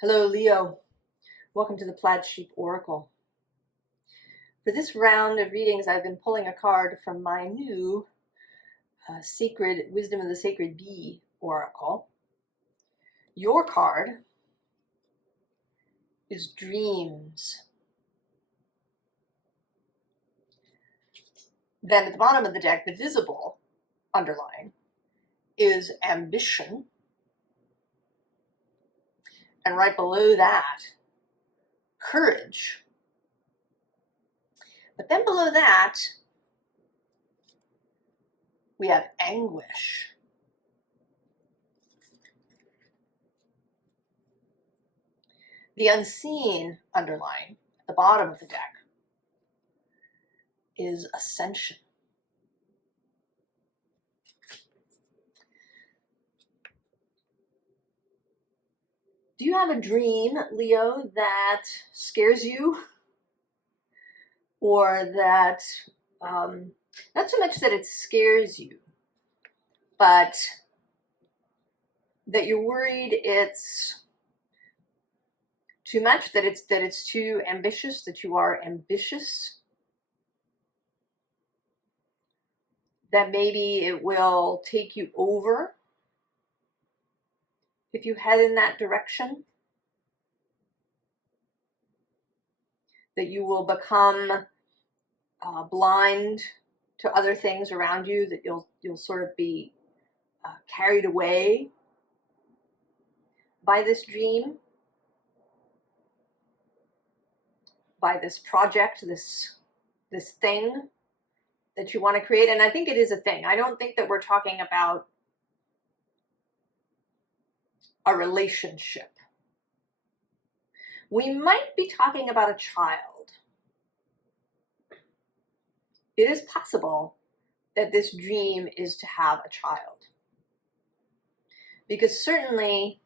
Hello, Leo. Welcome to the Plaid Sheep Oracle. For this round of readings, I've been pulling a card from my new Sacred Wisdom of the Sacred Bee Oracle. Your card is Dreams. Then at the bottom of the deck, the visible underline is Ambition. And right below that, Courage. But then below that, we have Anguish. The unseen underline at the bottom of the deck is Ascension. Do you have a dream, Leo, that scares you? Or that, not so much that it scares you, but that you're worried it's too much, that it's too ambitious, that you are ambitious, that maybe it will take you over if you head in that direction, that you will become blind to other things around you, that you'll sort of be carried away by this dream, by this project, this thing that you want to create. And I think it is a thing. I don't think that we're talking about a relationship. We might be talking about a child. It is possible that this dream is to have a child. Because certainly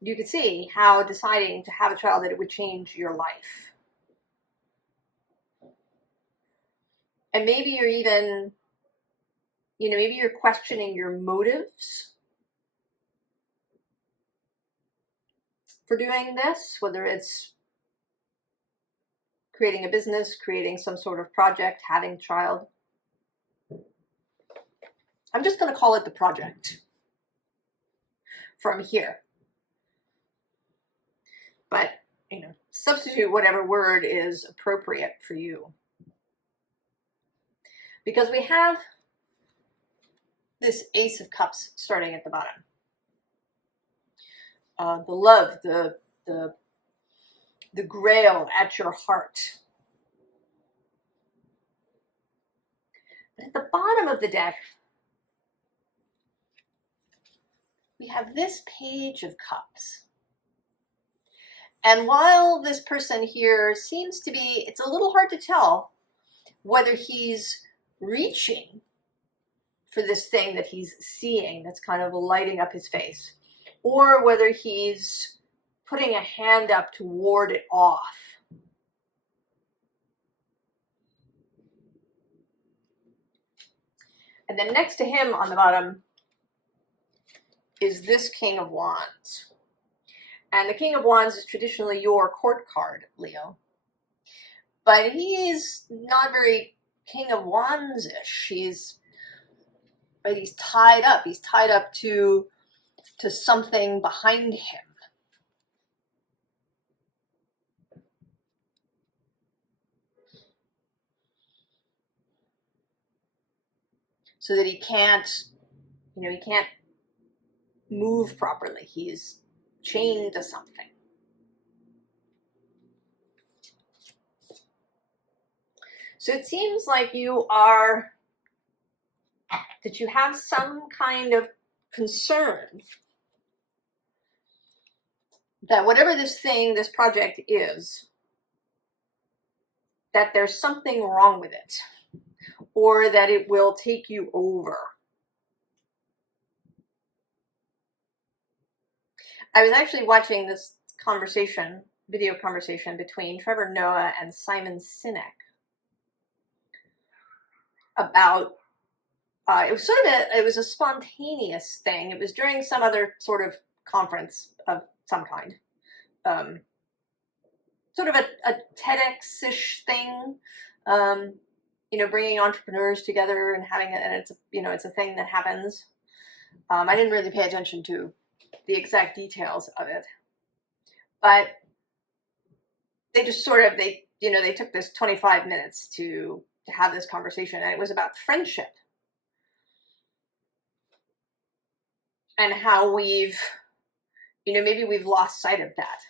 you could see how deciding to have a child, that it would change your life. And maybe you're even, maybe you're questioning your motives for doing this, whether it's creating a business, creating some sort of project, having a child. I'm just going to call it the project from here. But, substitute whatever word is appropriate for you. Because we have this Ace of Cups starting at the bottom. The love, the grail at your heart. But at the bottom of the deck, we have this Page of Cups. And while this person here seems to be, it's a little hard to tell whether he's reaching for this thing that he's seeing that's kind of lighting up his face, or whether he's putting a hand up to ward it off. And then next to him on the bottom is this King of Wands. And the King of Wands is traditionally your court card, Leo. But he's not very King of Wands-ish. But he's tied up. He's tied up to something behind him. So that he can't, he can't move properly. He's chained to something. So it seems like you have some kind of concern that whatever this thing, this project is, that there's something wrong with it, or that it will take you over. I was actually watching this video conversation between Trevor Noah and Simon Sinek about, it was a spontaneous thing. It was during some other sort of conference of some kind. sort of a TEDx-ish thing, you know, bringing entrepreneurs together and having it, and it's, you know, it's a thing that happens. I didn't really pay attention to the exact details of it, but they just sort of, you know, they took this 25 minutes to have this conversation, and it was about friendship and how we've, you know, maybe we've lost sight of that.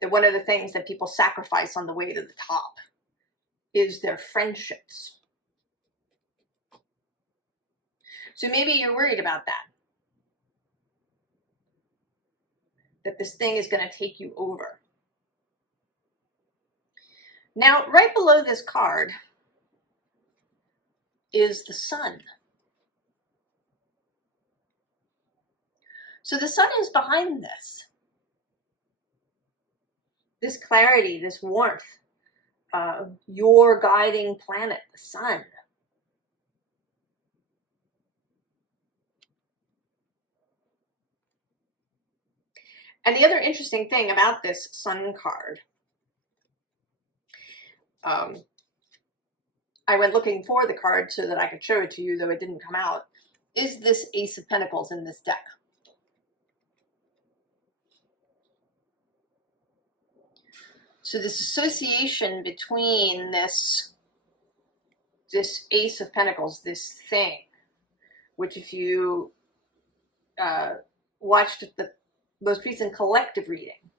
That one of the things that people sacrifice on the way to the top is their friendships. So maybe you're worried about that. That this thing is going to take you over. Now, right below this card is the sun. So the sun is behind this. This clarity, this warmth, your guiding planet, the sun. And the other interesting thing about this sun card, I went looking for the card so that I could show it to you, though it didn't come out, is this Ace of Pentacles in this deck. So this association between this Ace of Pentacles, this thing, which if you watched the most recent collective reading,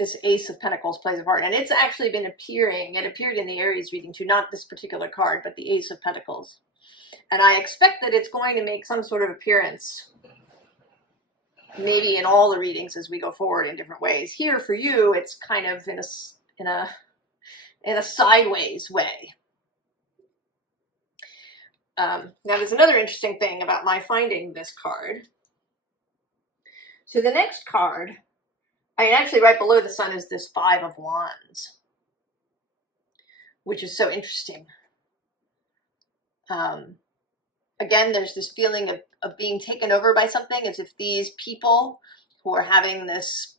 this Ace of Pentacles plays a part. And it's actually been appearing, it appeared in the Aries reading too, not this particular card, but the Ace of Pentacles. And I expect that it's going to make some sort of appearance, maybe in all the readings as we go forward in different ways. Here for you, it's kind of in a sideways way. Now there's another interesting thing about my finding this card. So the next card, I mean, actually right below the sun is this Five of Wands, which is so interesting. Again, there's this feeling of being taken over by something, as if these people who are having this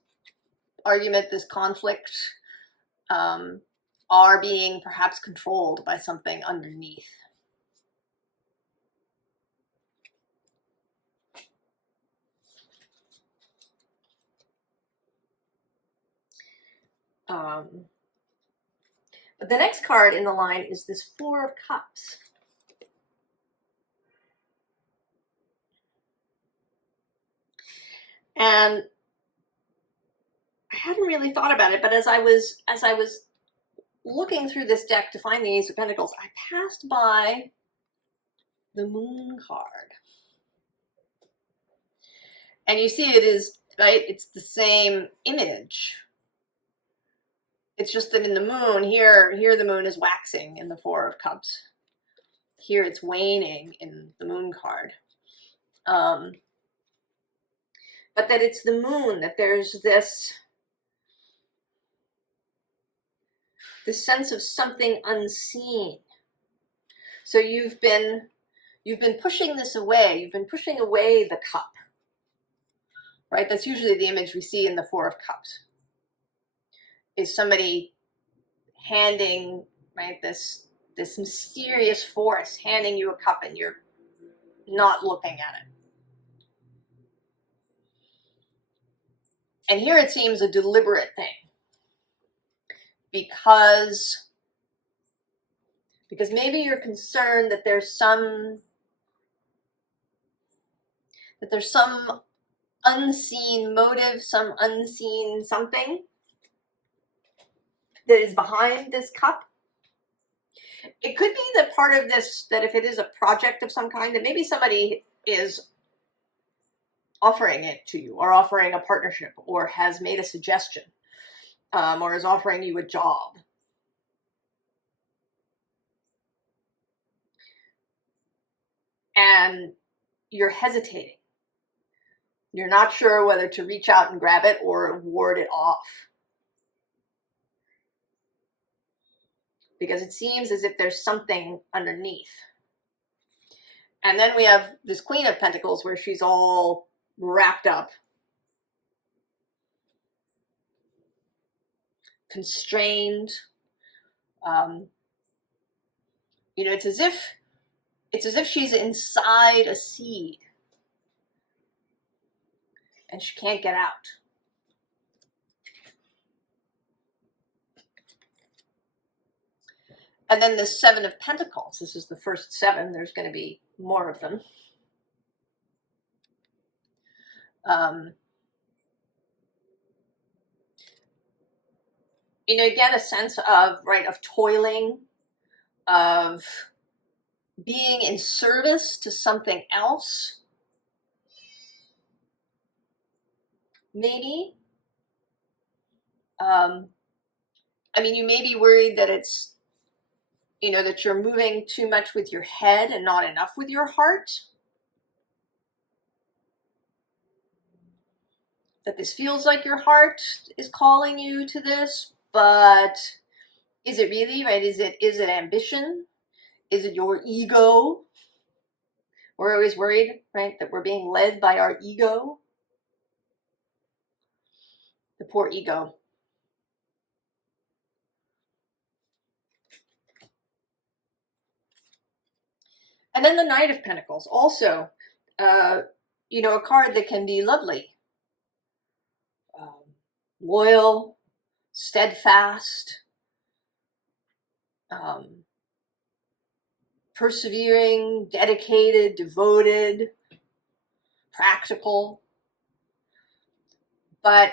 argument, this conflict, are being perhaps controlled by something underneath. But the next card in the line is this Four of Cups. And I hadn't really thought about it, but as I was looking through this deck to find the Ace of Pentacles, I passed by the Moon card. And you see it is, right, it's the same image. It's just that in the moon, here the moon is waxing in the Four of Cups. Here it's waning in the Moon card. But that it's the moon, that there's this sense of something unseen. So you've been pushing this away. You've been pushing away the cup, right? That's usually the image we see in the Four of Cups. Is somebody handing, right, this mysterious force, handing you a cup and you're not looking at it. And here it seems a deliberate thing. Because maybe you're concerned that there's some unseen motive, some unseen something that is behind this cup. It could be that part of this, that if it is a project of some kind, that maybe somebody is offering it to you, or offering a partnership, or has made a suggestion, or is offering you a job. And you're hesitating. You're not sure whether to reach out and grab it or ward it off. Because it seems as if there's something underneath. And then we have this Queen of Pentacles where she's all wrapped up constrained. You know, it's as if she's inside a seed and she can't get out. And then the Seven of Pentacles. This is the first seven. There's going to be more of them. You know, again, a sense of, right, of toiling, of being in service to something else, maybe. I mean, you may be worried that it's, you know, that you're moving too much with your head and not enough with your heart. That this feels like your heart is calling you to this, but is it really, right? Is it ambition? Is it your ego? We're always worried, right, that we're being led by our ego. The poor ego. And then the Knight of Pentacles, also, you know, a card that can be lovely. Loyal, steadfast, persevering, dedicated, devoted, practical. But,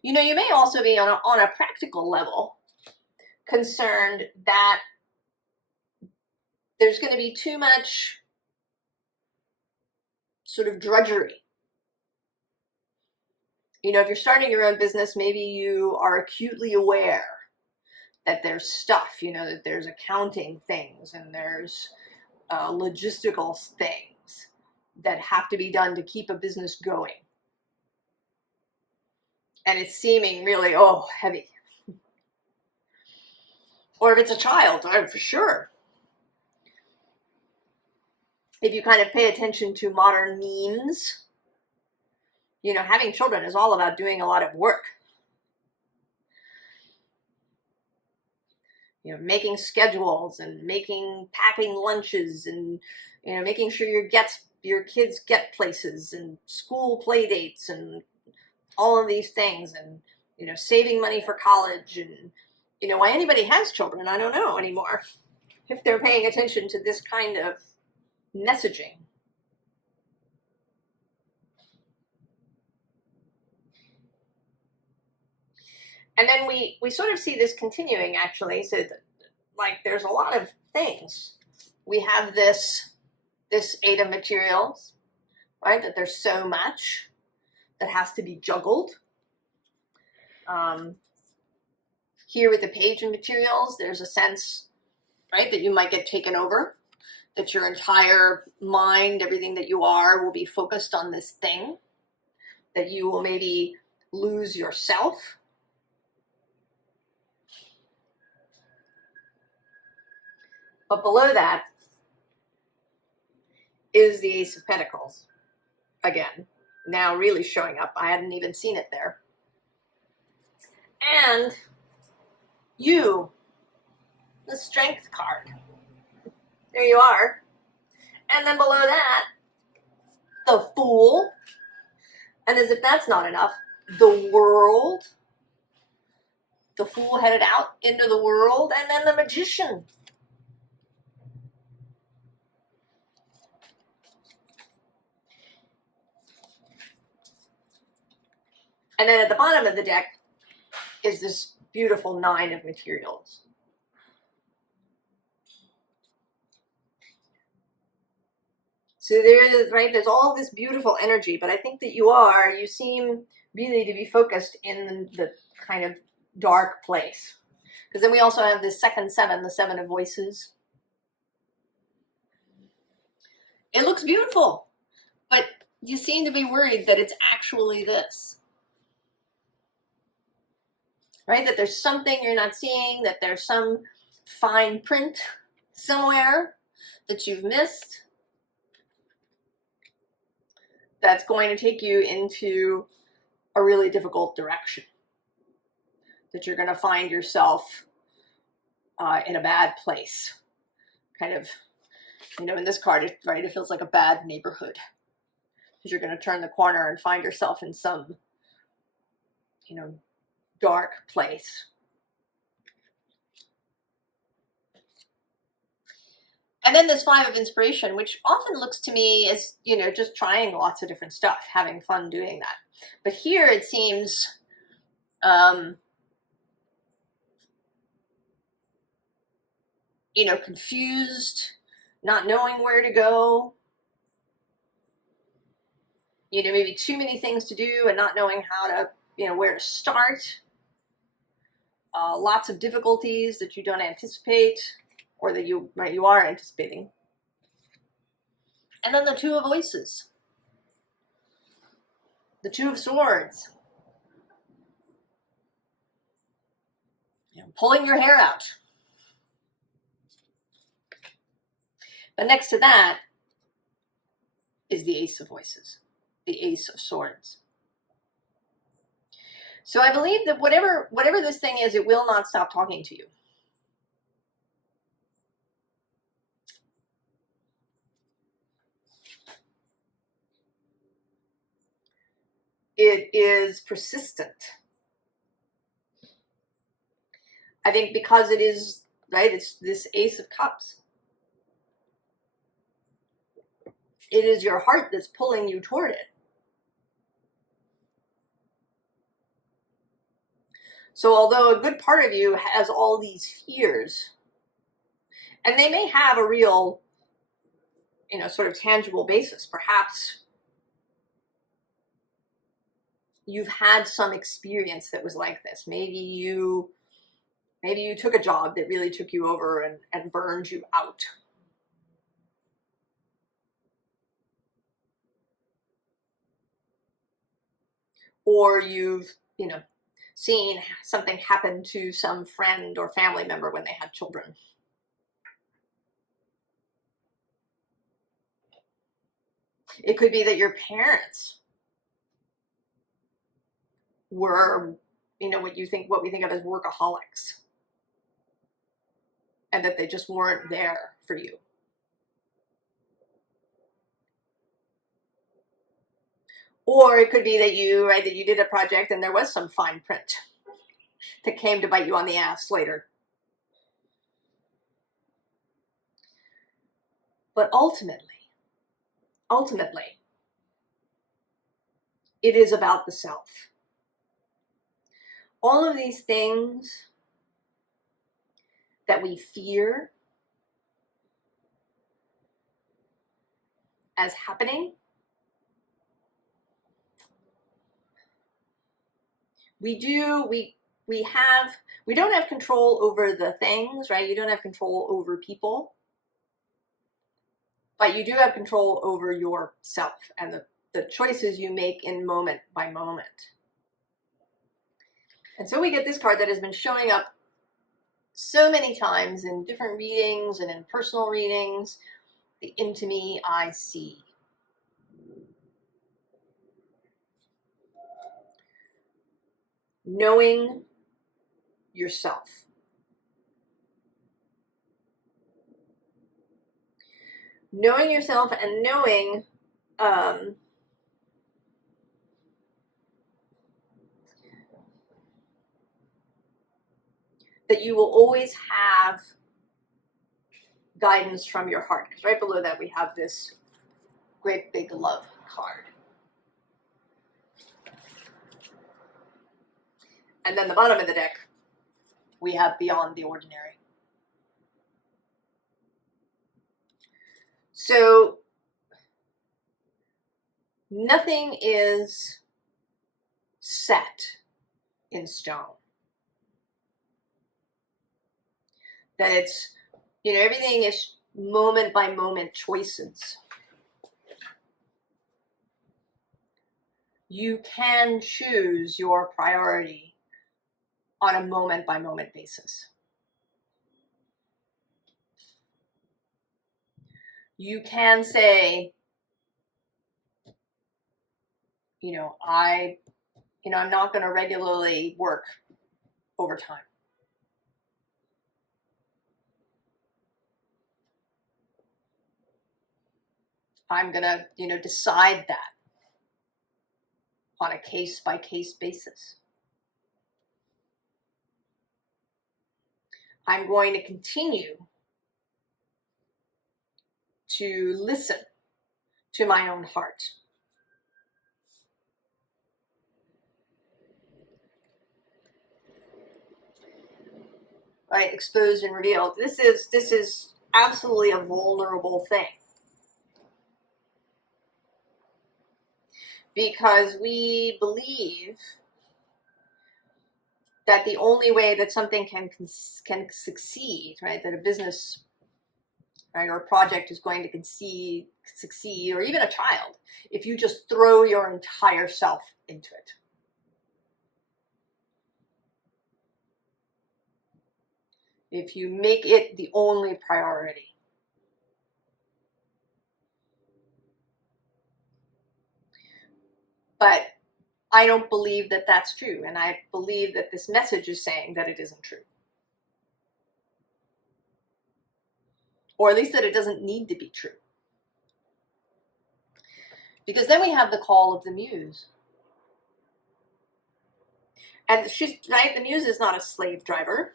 you know, you may also be on a practical level concerned that there's going to be too much sort of drudgery. You know, if you're starting your own business, maybe you are acutely aware that there's stuff, you know, that there's accounting things and there's logistical things that have to be done to keep a business going. And it's seeming really, oh, heavy. Or if it's a child, for sure. If you kind of pay attention to modern memes, you know, having children is all about doing a lot of work. You know, making schedules and packing lunches and, you know, making sure your kids get places and school play dates and all of these things, and, you know, saving money for college. And, you know, why anybody has children, I don't know anymore, if they're paying attention to this kind of messaging. And then we sort of see this continuing, actually. So like there's a lot of things. We have this Eight of Materials, right? That there's so much that has to be juggled. Here with the Page of Materials, there's a sense, right, that you might get taken over, that your entire mind, everything that you are, will be focused on this thing, that you will maybe lose yourself. But below that is the Ace of Pentacles. Again, now really showing up. I hadn't even seen it there. And you, the Strength card. There you are. And then below that, the Fool. And as if that's not enough, the World. The Fool headed out into the world. And then the Magician. And then at the bottom of the deck is this beautiful Nine of Materials. So there's all this beautiful energy, but I think that you seem really to be focused in the kind of dark place. Because then we also have this second seven, the Seven of Voices. It looks beautiful, but you seem to be worried that it's actually this. Right? That there's something you're not seeing, that there's some fine print somewhere that you've missed that's going to take you into a really difficult direction. that you're going to find yourself in a bad place. Kind of, you know, in this card, right, it feels like a bad neighborhood. Because you're going to turn the corner and find yourself in some, you know, dark place. And then this 5 of inspiration, which often looks to me as, you know, just trying lots of different stuff, having fun doing that. But here it seems, you know, confused, not knowing where to go, you know, maybe too many things to do and not knowing how to, you know, where to start. Lots of difficulties that you don't anticipate, or that you are anticipating. And then the 2 of voices, the 2 of swords, you know, pulling your hair out. But next to that is the Ace of voices, the Ace of swords. So I believe that whatever this thing is, it will not stop talking to you. It is persistent. I think because it is, right, it's this Ace of Cups. It is your heart that's pulling you toward it. So although a good part of you has all these fears, and they may have a real, you know, sort of tangible basis, perhaps you've had some experience that was like this. Maybe you took a job that really took you over and burned you out. Or you've, you know, seen something happen to some friend or family member when they had children. It could be that your parents were, you know, what we think of as workaholics, and that they just weren't there for you. Or it could be that you did a project and there was some fine print that came to bite you on the ass later. But ultimately, it is about the self. All of these things that we fear as happening, we don't have control over the things, right? You don't have control over people, but you do have control over yourself and the choices you make in moment by moment. And so we get this card that has been showing up so many times in different readings and in personal readings, the Into Me I See. Knowing yourself. Knowing yourself and knowing that you will always have guidance from your heart. Because right below that we have this great big love card. And then the bottom of the deck, we have Beyond the Ordinary. So nothing is set in stone. That it's, you know, everything is moment by moment choices. You can choose your priority on a moment by moment basis. You can say, I'm not going to regularly work over time. I'm gonna, decide that on a case-by-case basis. I'm going to continue to listen to my own heart. Right, exposed and revealed. This is absolutely a vulnerable thing. Because we believe that the only way that something can succeed, right, that a business, right, or a project is going to succeed, or even a child, if you just throw your entire self into it. If you make it the only priority. But I don't believe that that's true, and I believe that this message is saying that it isn't true. Or at least that it doesn't need to be true. Because then we have the call of the Muse. And she's, right, the Muse is not a slave driver.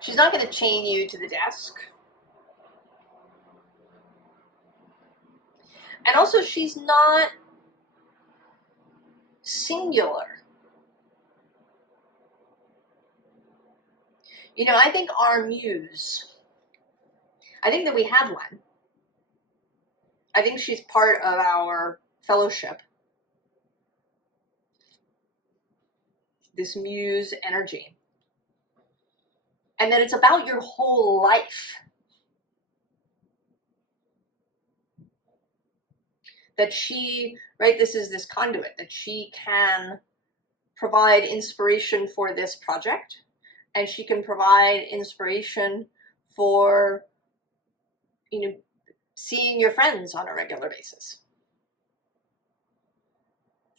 She's not going to chain you to the desk. And also, she's not singular. I think our Muse, I think that we have one. I think she's part of our fellowship. This Muse energy. And that it's about your whole life. That she, right, this is this conduit, that she can provide inspiration for this project, and she can provide inspiration for, seeing your friends on a regular basis.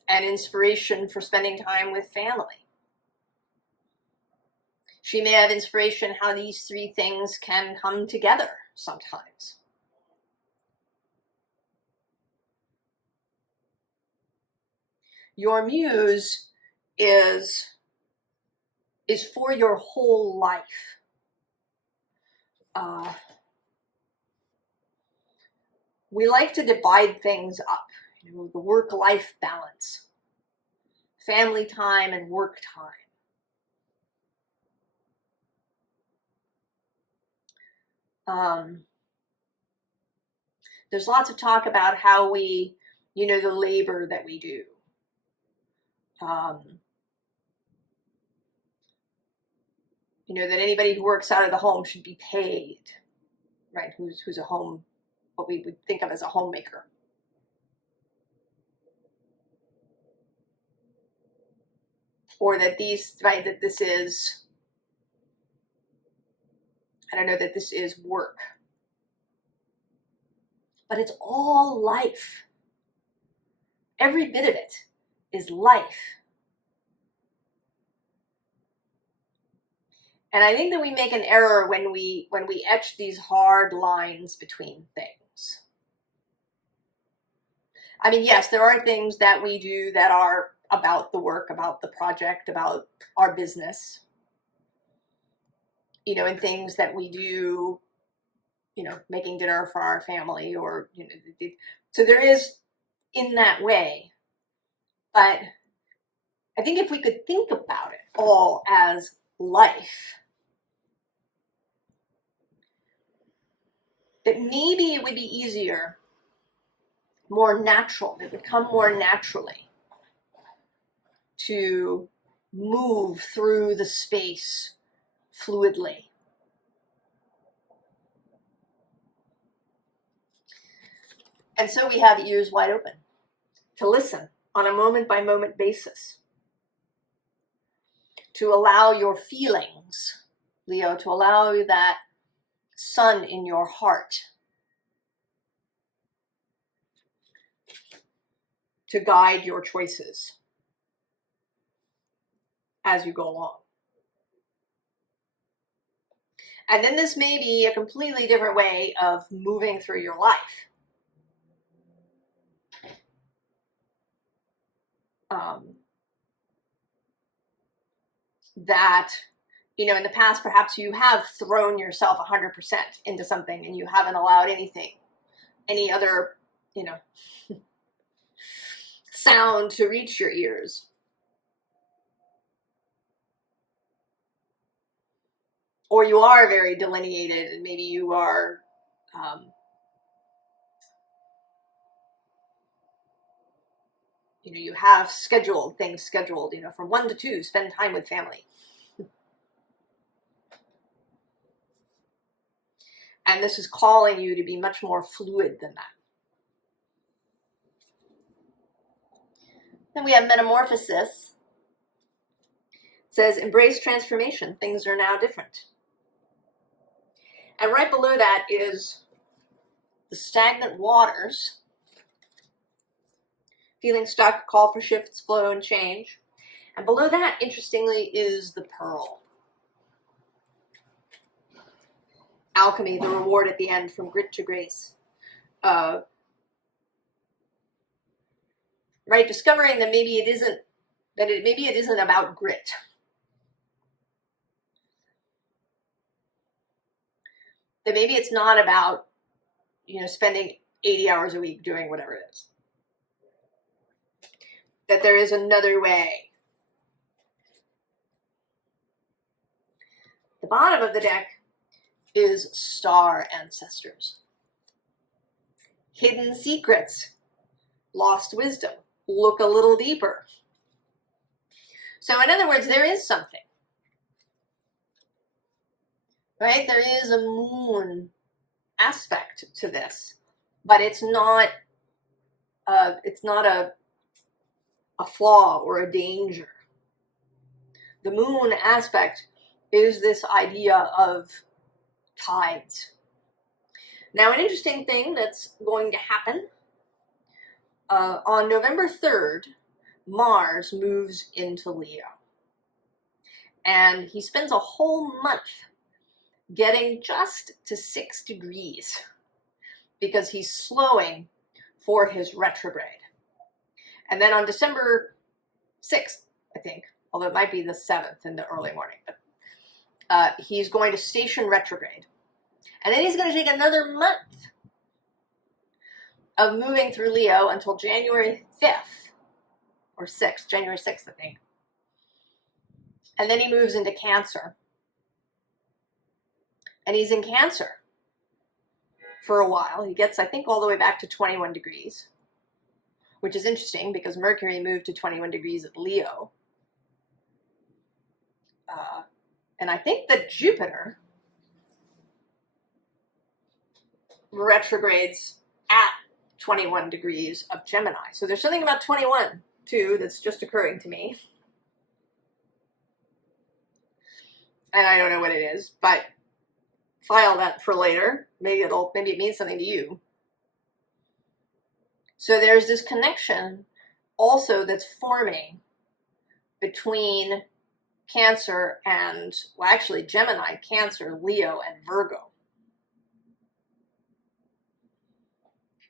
And inspiration for spending time with family. She may have inspiration how these three things can come together sometimes. Your Muse is for your whole life. We like to divide things up, the work-life balance, family time and work time. There's lots of talk about how we, the labor that we do. That anybody who works out of the home should be paid, right? Who's a home, what we would think of as a homemaker. Or that these, right, that this is, I don't know, that this is work. But it's all life. Every bit of it is life. And I think that we make an error when we etch these hard lines between things. I mean, yes, there are things that we do that are about the work, about the project, about our business. And things that we do, making dinner for our family, or, so there is in that way. But I think if we could think about it all as life, that maybe it would be easier, more natural, it would come more naturally to move through the space fluidly. And so we have ears wide open to listen on a moment-by-moment basis, to allow your feelings, Leo, to allow that sun in your heart to guide your choices. as you go along. And then this may be a completely different way of moving through your life. That, you know, in the past, perhaps you have thrown yourself 100% into something and you haven't allowed anything, any other, you know, sound to reach your ears. Or you are very delineated and maybe you are, you know, you have scheduled things scheduled, you know, from 1 to 2, spend time with family. And this is calling you to be much more fluid than that. Then we have metamorphosis. It says, embrace transformation. Things are now different. And right below that is the stagnant waters. Feeling stuck, call for shifts, flow, and change. And below that, interestingly, is the pearl. Alchemy, the reward at the end, from grit to grace. Right, discovering that maybe it isn't about grit. That maybe it's not about, you know, spending 80 hours a week doing whatever it is. That there is another way. The bottom of the deck is star ancestors. Hidden secrets. Lost wisdom. Look a little deeper. So in other words, there is something. Right? There is a moon aspect to this, but it's not a flaw or a danger. The moon aspect is this idea of tides. Now, an interesting thing that's going to happen on November 3rd, Mars moves into Leo. And he spends a whole month getting just to 6 degrees because he's slowing for his retrograde. And then on December 6th, I think, although it might be the 7th in the early morning, but he's going to station retrograde. And then he's going to take another month of moving through Leo until January 5th or 6th, January 6th, I think. And then he moves into Cancer. And he's in Cancer for a while. He gets, I think, all the way back to 21 degrees, which is interesting because Mercury moved to 21 degrees at Leo. And I think that Jupiter retrogrades at 21 degrees of Gemini. So there's something about 21, too, that's just occurring to me. And I don't know what it is, but file that for later. Maybe it means something to you. So there's this connection also that's forming between Cancer and, well, actually Gemini, Cancer, Leo, and Virgo.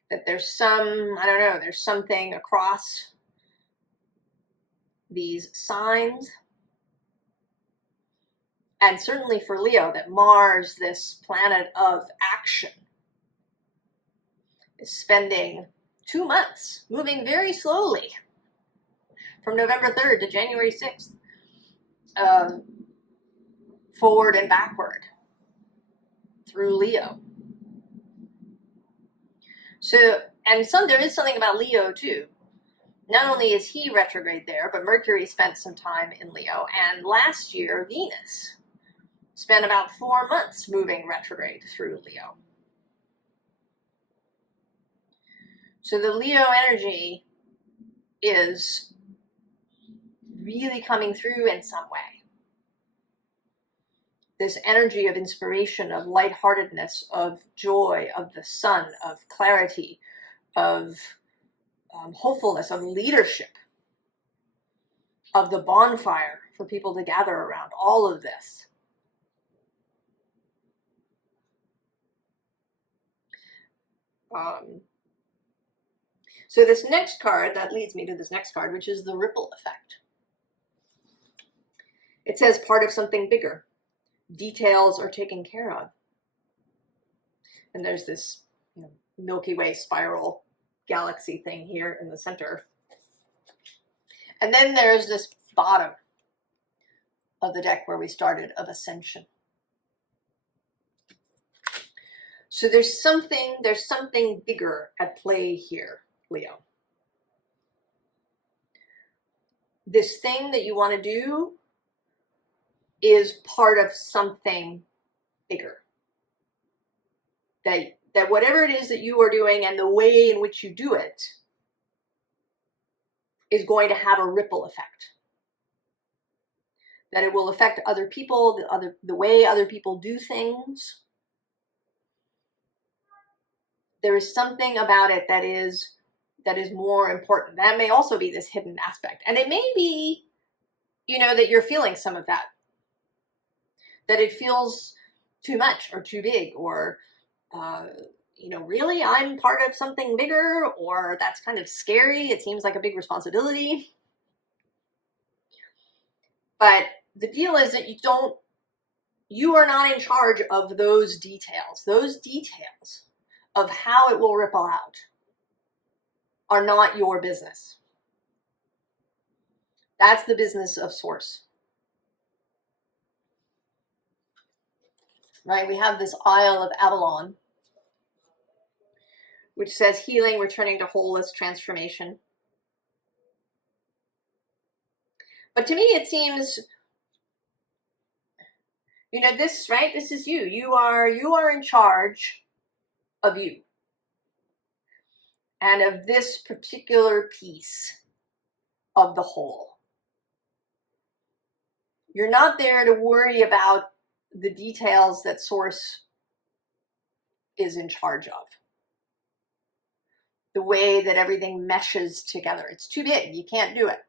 That there's some, I don't know, there's something across these signs. And certainly for Leo, that Mars, this planet of action, is spending 2 months moving very slowly from November 3rd to January 6th, forward and backward through Leo. So, and there is something about Leo too. Not only is he retrograde there, but Mercury spent some time in Leo, and last year Venus spent about 4 months moving retrograde through Leo. So the Leo energy is really coming through in some way. This energy of inspiration, of lightheartedness, of joy, of the sun, of clarity, of hopefulness, of leadership, of the bonfire, for people to gather around, all of this. So this next card, that leads me to this next card, which is the ripple effect. It says part of something bigger. Details are taken care of. And there's this, you know, Milky Way spiral galaxy thing here in the center. And then there's this bottom of the deck where we started, of ascension. So there's something bigger at play here, Leo. This thing that you want to do is part of something bigger. That whatever it is that you are doing and the way in which you do it is going to have a ripple effect. That it will affect other people, the way other people do things. There is something about it that is more important. That may also be this hidden aspect. And it may be, you know, that you're feeling some of that. That it feels too much or too big, or, you know, really, I'm part of something bigger, or that's kind of scary. It seems like a big responsibility. But the deal is that you are not in charge of those details. Those details of how it will ripple out are not your business. That's the business of Source. Right? We have this Isle of Avalon, which says healing, returning to wholeness, transformation. But to me, it seems, you know, this, right? This is you. You are in charge of you. And of this particular piece of the whole. You're not there to worry about the details that Source is in charge of. The way that everything meshes together. It's too big. You can't do it.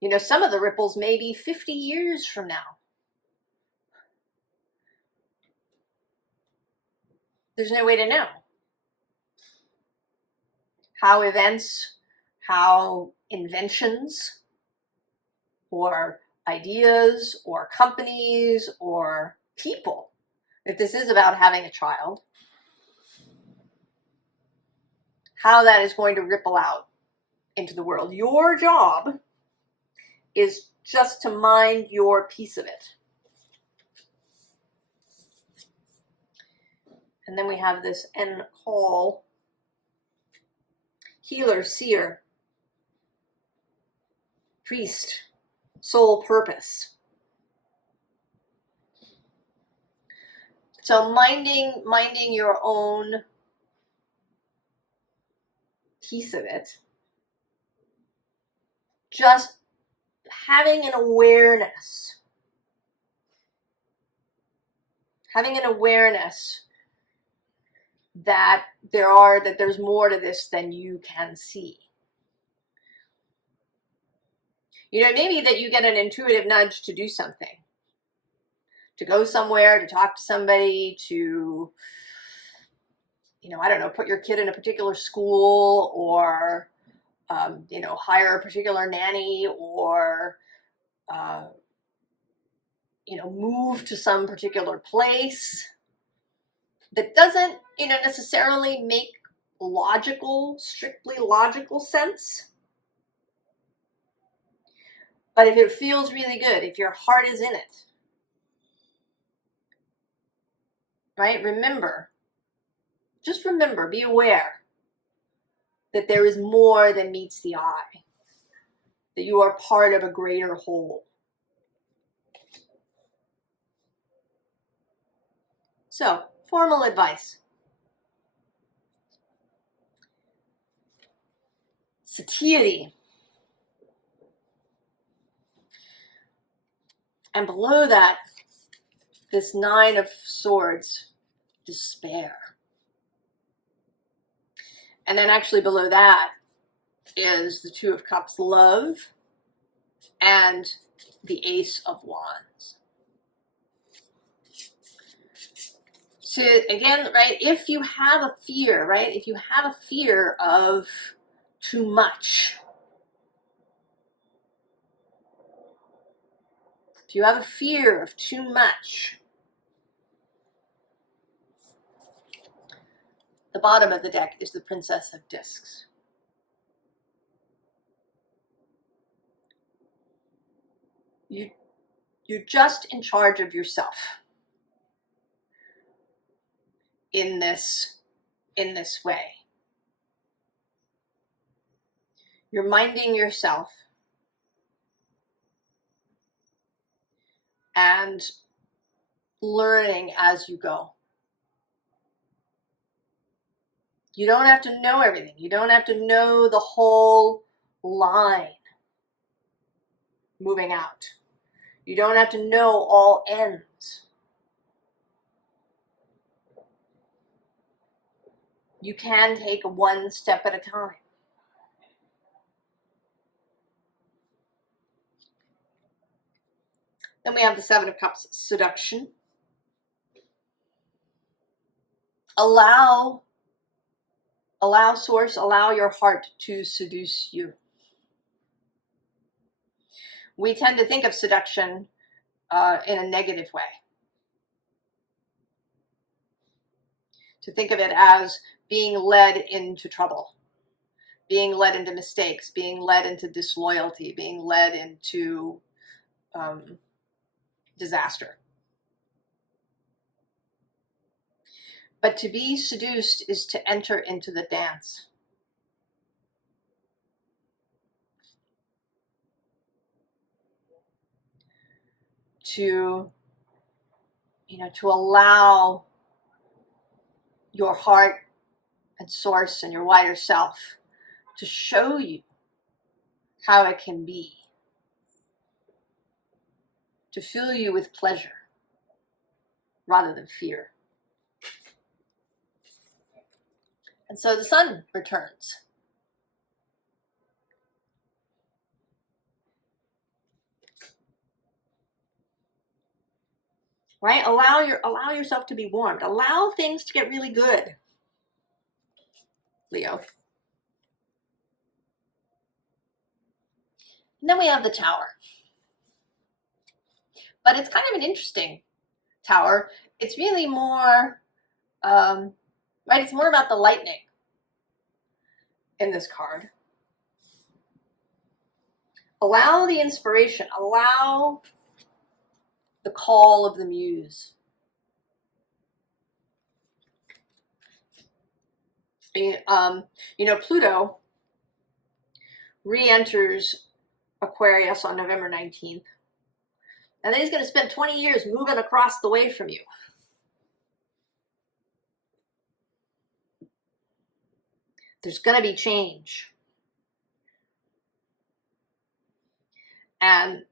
You know, some of the ripples may be 50 years from now. There's no way to know how events, how inventions, or ideas, or companies, or people, if this is about having a child, how that is going to ripple out into the world. Your job is just to mind your piece of it. And then we have this N call, healer, seer, priest, soul purpose. So minding your own piece of it, just having an awareness that there's more to this than you can see. You know, maybe that you get an intuitive nudge to do something, to go somewhere, to talk to somebody, to, you know, I don't know, put your kid in a particular school, or, you know, hire a particular nanny, or, you know, move to some particular place that doesn't, you know, necessarily make strictly logical sense. But if it feels really good, if your heart is in it, right? Just remember, be aware that there is more than meets the eye, that you are part of a greater whole. So, formal advice. Satiety. And below that, this 9 of Swords, despair. And then actually below that, is the Two of Cups, love, and the Ace of Wands. So again, right, if you have a fear, right, if you have a fear of too much, if you have a fear of too much, the bottom of the deck is the Princess of Discs. You're just in charge of yourself in this way. You're minding yourself and learning as you go. You don't have to know everything. You don't have to know the whole line moving out. You don't have to know all ends. You can take one step at a time. Then we have the Seven of Cups, seduction. Allow source, allow your heart to seduce you. We tend to think of seduction in a negative way. To think of it as being led into trouble, being led into mistakes, being led into disloyalty, being led into disaster. But to be seduced is to enter into the dance. To allow your heart and source and your wider self to show you how it can be. To fill you with pleasure rather than fear. And so the sun returns. Right? Allow yourself to be warmed. Allow things to get really good, Leo. And then we have the Tower. But it's kind of an interesting Tower. It's really more, right? It's more about the lightning in this card. Allow the inspiration. Allow the call of the muse. Pluto re-enters Aquarius on November 19th. And then he's going to spend 20 years moving across the way from you. There's going to be change. And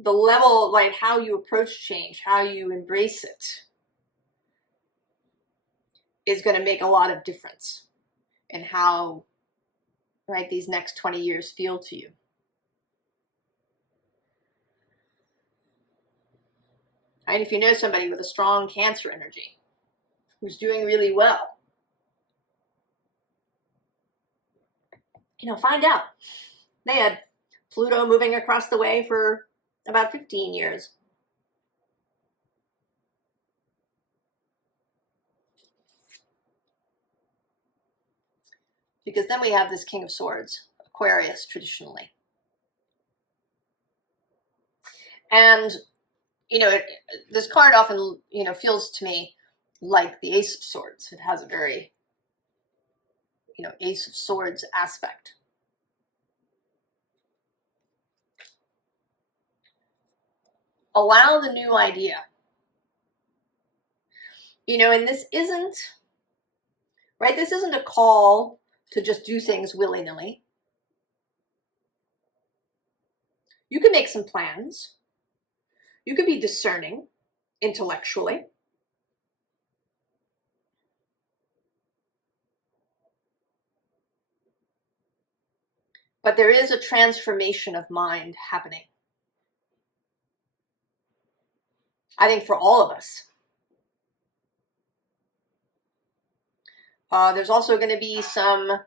the level, like how you approach change, how you embrace it, is going to make a lot of difference in how, right, these next 20 years feel to you. And if you know somebody with a strong Cancer energy who's doing really well, find out. They had Pluto moving across the way for about 15 years. Because then we have this King of Swords, Aquarius traditionally. And, this card often, feels to me like the Ace of Swords. It has a very, Ace of Swords aspect. Allow the new idea. And this isn't, right? This isn't a call to just do things willy-nilly. You can make some plans. You can be discerning intellectually. but there is a transformation of mind happening. I think for all of us. There's also going to be some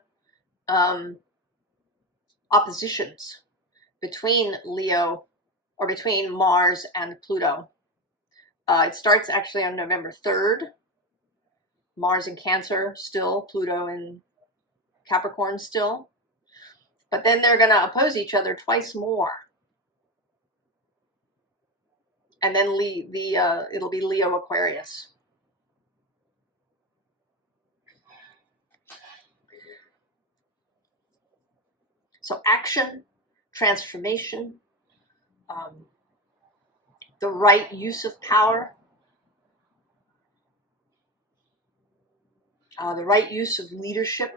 oppositions between Leo, or between Mars and Pluto. It starts actually on November 3rd. Mars in Cancer still, Pluto in Capricorn still. But then they're going to oppose each other twice more. And then it'll be Leo Aquarius. So action, transformation, the right use of power, the right use of leadership,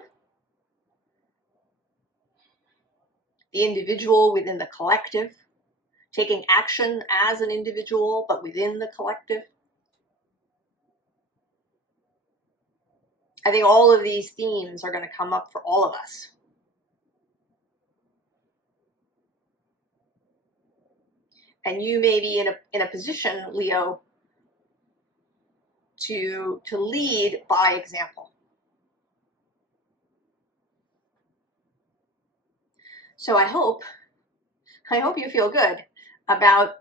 the individual within the collective, taking action as an individual, but within the collective. I think all of these themes are going to come up for all of us. And you may be in a position, Leo, to lead by example. So I hope you feel good about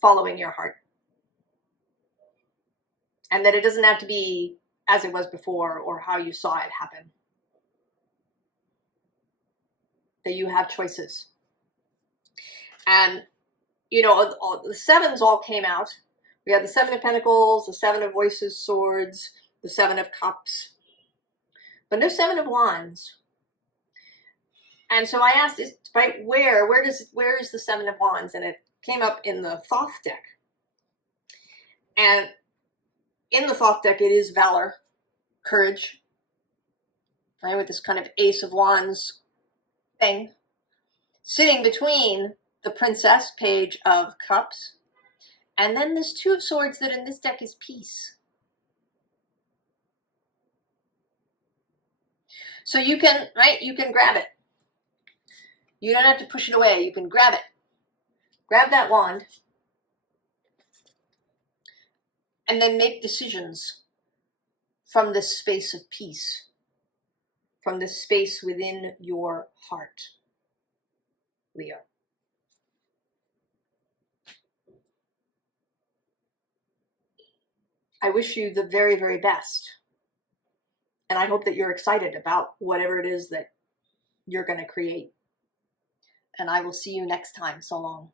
following your heart. And that it doesn't have to be as it was before or how you saw it happen. That you have choices. And, you know, the sevens all came out. We had the Seven of Pentacles, the Seven of Voices, Swords, the Seven of Cups, but no Seven of Wands. And so I asked, right, where is the Seven of Wands? And it came up in the Thoth deck. And in the Thoth deck, it is valor, courage, right, with this kind of Ace of Wands thing, sitting between the Princess, Page of Cups, and then this Two of Swords that in this deck is peace. So you can, right, you can grab it. You don't have to push it away. You can grab it. Grab that wand. And then make decisions from this space of peace. From this space within your heart, Leo. I wish you the very, very best. And I hope that you're excited about whatever it is that you're going to create. And I will see you next time. So long.